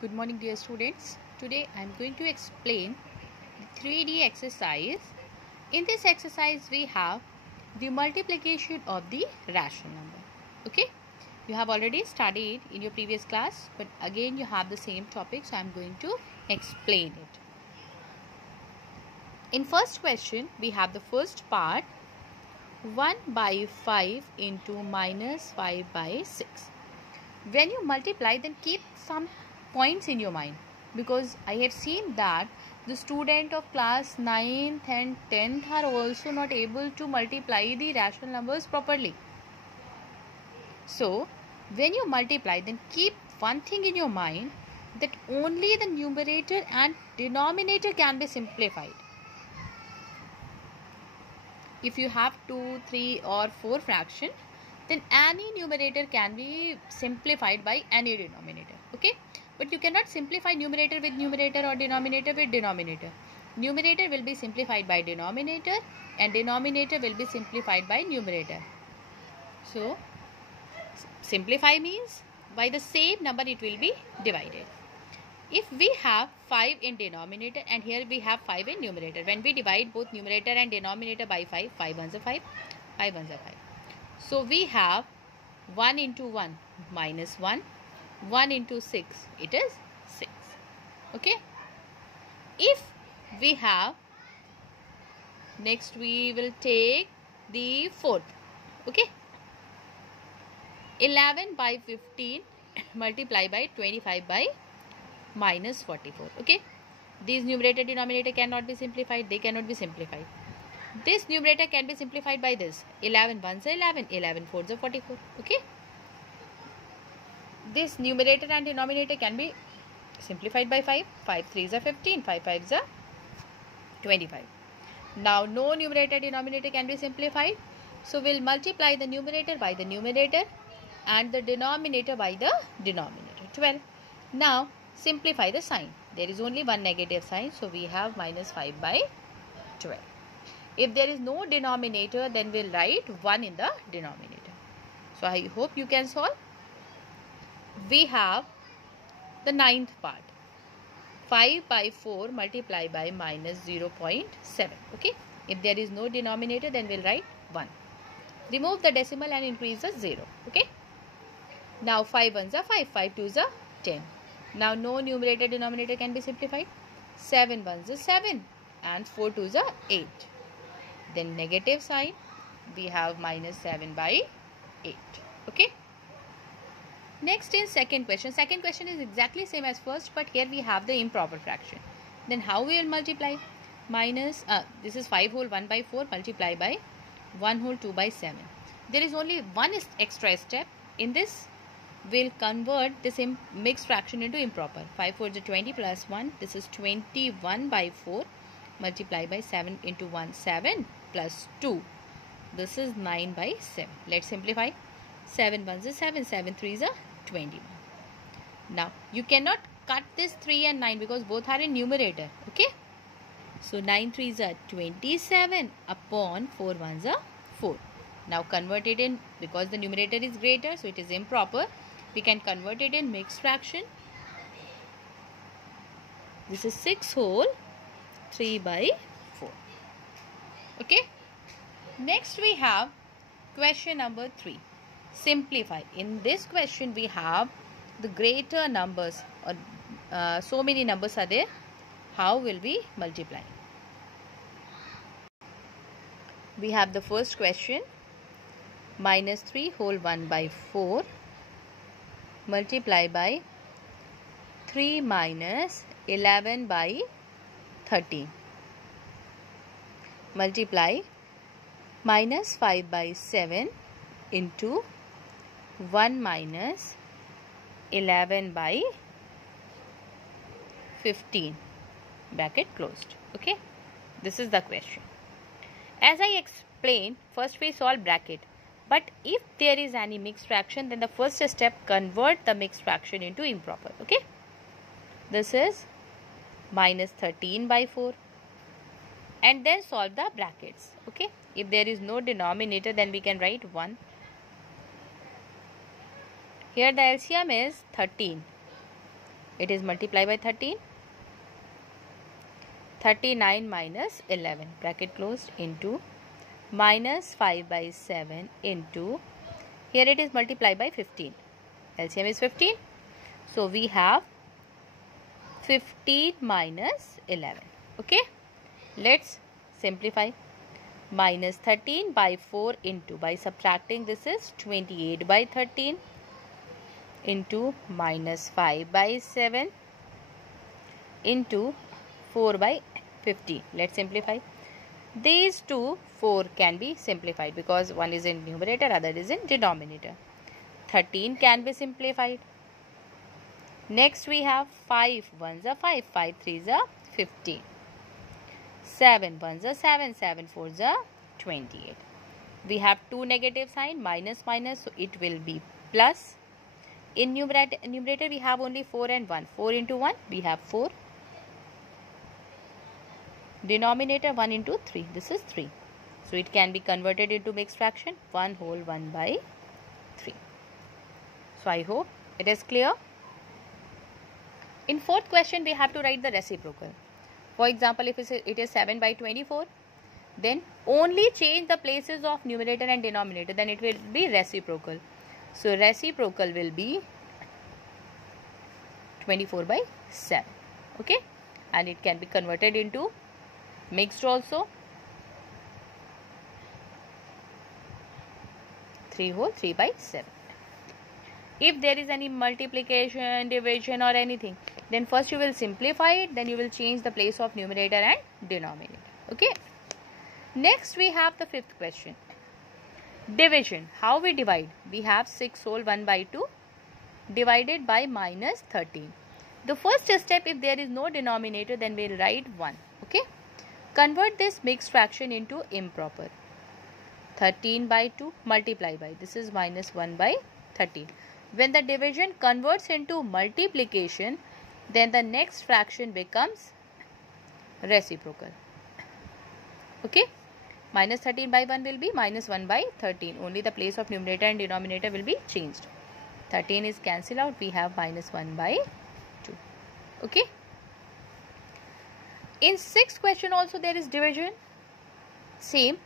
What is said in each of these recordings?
Good morning, dear students. Today I am going to explain the 3D exercise. In this exercise we have the multiplication of the rational number. Okay, you have already studied in your previous class, but again you have the same topic, so I am going to explain it. In first question we have the first part, 1 by 5 into minus 5 by 6. When you multiply, then keep some points in your mind, because I have seen that the student of class 9th and 10th are also not able to multiply the rational numbers properly. So when you multiply, then keep one thing in your mind, that only the numerator and denominator can be simplified. If you have 2, 3 or 4 fraction, then any numerator can be simplified by any denominator. Okay, but you cannot simplify numerator with numerator or denominator with denominator. Numerator will be simplified by denominator and denominator will be simplified by numerator. So simplify means by the same number it will be divided. If we have 5 in denominator and here we have 5 in numerator, when we divide both numerator and denominator by 5, 5 ones are 5, 5 ones are 5. So we have 1 into 1 minus 1, 1 into 6, it is 6. Okay. If we have, next we will take the fourth. Okay. 11 by 15 multiply by 25 by minus 44. Okay. These numerator denominator cannot be simplified. They cannot be simplified. This numerator can be simplified by this. 11 ones are 11, 11 fours are 44. Okay. This numerator and denominator can be simplified by 5. 5 threes are 15, 5 fives are 25. Now no numerator denominator can be simplified. So we'll multiply the numerator by the numerator and the denominator by the denominator. 12. Now simplify the sign. There is only one negative sign, so we have minus 5 by 12. If there is no denominator, then we'll write 1 in the denominator. So I hope you can solve. We have the ninth part, 5 by 4 multiply by minus 0.7. Okay. If there is no denominator, then we'll write 1. Remove the decimal and increase the 0. Okay. Now 5 ones are 5, 5 twos are 10. Now no numerator denominator can be simplified. 7 ones are 7 and 4 twos are 8. Then negative sign, we have minus 7 by 8. Okay. Next is second question. Second question is exactly same as first, but here we have the improper fraction. Then how we will multiply? Minus, this is 5 whole 1 by 4 multiply by 1 whole 2 by 7. There is only one extra step. In this, we'll convert this mixed fraction into improper. 5 4 is 20 plus 1. This is 21 by 4 multiply by 7 into 1, 7 plus 2. This is 9 by 7. Let's simplify. 7 ones is 7, 7 threes are 21. Now you cannot cut this 3 and 9 because both are in numerator. Okay. So 9 threes are 27 upon 4 ones are 4. Now convert it in, because the numerator is greater, so it is improper. We can convert it in mixed fraction. This is 6 whole 3 by 4. Okay. Next we have question number 3. Simplify. In this question we have the greater numbers, or so many numbers are there. How will we multiply? We have the first question, minus 3 whole 1 by 4 multiply by 3 minus 11 by 13 multiply minus 5 by 7 into 1 minus 11 by 15 bracket closed. Okay, this is the question. As I explained, first we solve bracket, but if there is any mixed fraction, then the first step, convert the mixed fraction into improper. Okay, this is minus 13 by 4 and then solve the brackets. Okay, if there is no denominator, then we can write 1. Here the LCM is 13. It is multiply by 13. 39 minus 11, bracket closed, into minus 5 by 7 into, here it is multiply by 15. LCM is 15. So we have 15 minus 11. Okay. Let's simplify. Minus 13 by 4 into, by subtracting, this is 28 by 13 into minus 5 by 7 into 4 by 15. Let's simplify. These two 4 can be simplified because one is in numerator, other is in denominator. 13 can be simplified. Next we have 5 ones are 5, 5 threes are 15. 7 ones are 7, 7 fours are 28. We have two negative sign, minus minus, so it will be plus. In numerator we have only 4 and 1. 4 into 1 we have 4. Denominator 1 into 3, this is 3. So it can be converted into mixed fraction, 1 whole 1 by 3. So I hope it is clear. In fourth question we have to write the reciprocal. For example, if it is 7 by 24, then only change the places of numerator and denominator, then it will be reciprocal. So reciprocal will be 24 by 7. Okay, and it can be converted into mixed also. 3 whole 3 by 7. If there is any multiplication, division or anything, then first you will simplify it, then you will change the place of numerator and denominator. Okay. Next we have the fifth question. Division. How we divide? We have 6 whole 1 by 2 divided by minus 13. The first step, if there is no denominator, then we will write 1. Okay. Convert this mixed fraction into improper. 13 by 2 multiply by, this is minus 1 by 13. When the division converts into multiplication, then the next fraction becomes reciprocal. Okay. Minus 13 by 1 will be minus 1 by 13. Only the place of numerator and denominator will be changed. 13 is cancelled out. We have minus 1 by 2. Okay. In sixth question also there is division. Same.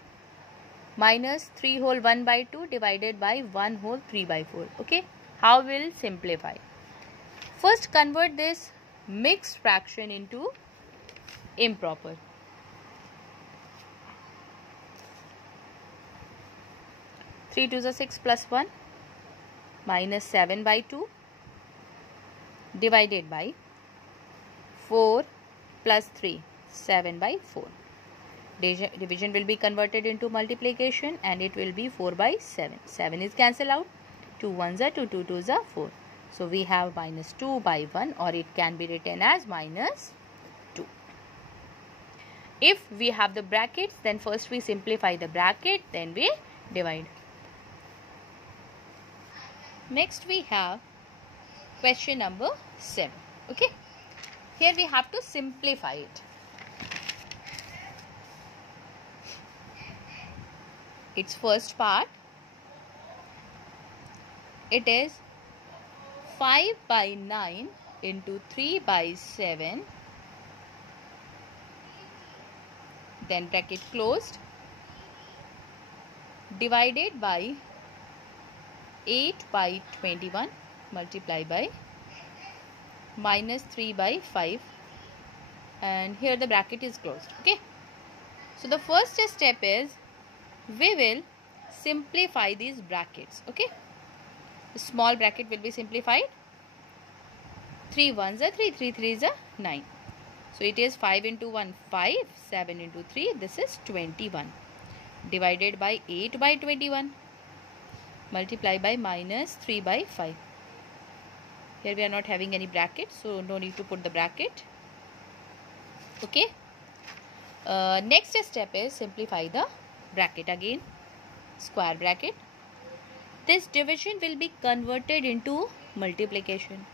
Minus 3 whole 1 by 2 divided by 1 whole 3 by 4. Okay. How will simplify? First convert this mixed fraction into improper. Three twos are 6 plus 1 minus 7 by 2 divided by 4 plus 3, 7 by 4. Division will be converted into multiplication and it will be 4 by 7. 7 is cancelled out. 2 ones are 2, 2 twos are 4. So we have minus 2 by 1, or it can be written as minus 2. If we have the brackets, then first we simplify the bracket, then we divide. Next we have question number 7. Okay. Here we have to simplify it. Its first part, it is 5 by 9 into 3 by 7, then bracket closed, divided by 8 by 21 multiply by minus 3 by 5, and here the bracket is closed. Okay. So the first step is we will simplify these brackets. Okay. The small bracket will be simplified. 3 ones are 3, 3 threes are 9. So it is 5 into 1, 5, 7 into 3, this is 21. Divided by 8 by 21. Multiply by minus 3 by 5. Here we are not having any bracket, so no need to put the bracket. Okay. Next step is simplify the bracket again. Square bracket. This division will be converted into multiplication.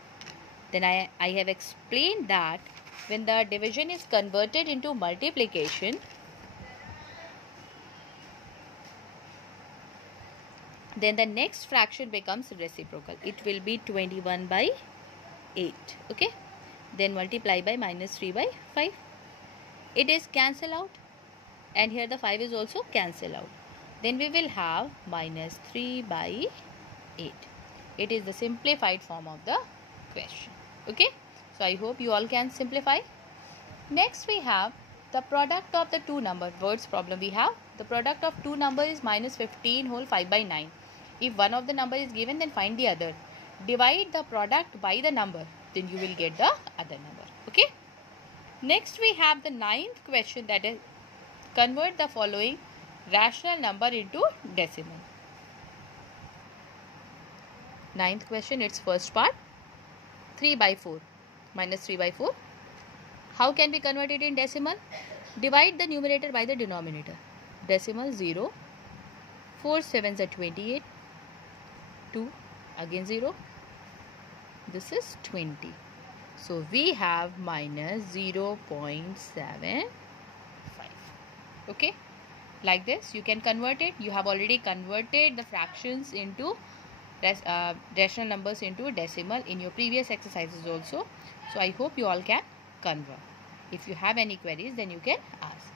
Then I have explained that when the division is converted into multiplication, then the next fraction becomes reciprocal. It will be 21 by 8. Okay. then multiply by minus 3 by 5. It is cancel out, and here the 5 is also cancel out. Then we will have minus 3 by 8. It is the simplified form of the question. Okay, so I hope you all can simplify. Next we have the product of the two number. Words problem we have. The product of two number is minus 15 whole 5 by 9. If one of the number is given, then find the other. Divide the product by the number, then you will get the other number. Okay. Next we have the ninth question, that is convert the following rational number into decimal. Ninth question, its first part, 3 by 4 minus 3 by 4. How can we convert it in decimal? Divide the numerator by the denominator. Decimal 0, 4 7s are 28, 2 again 0. This is 20. So we have minus 0.75. Okay, like this you can convert it. You have already converted the fractions into rational numbers into decimal in your previous exercises also. So I hope you all can convert. If you have any queries, then you can ask.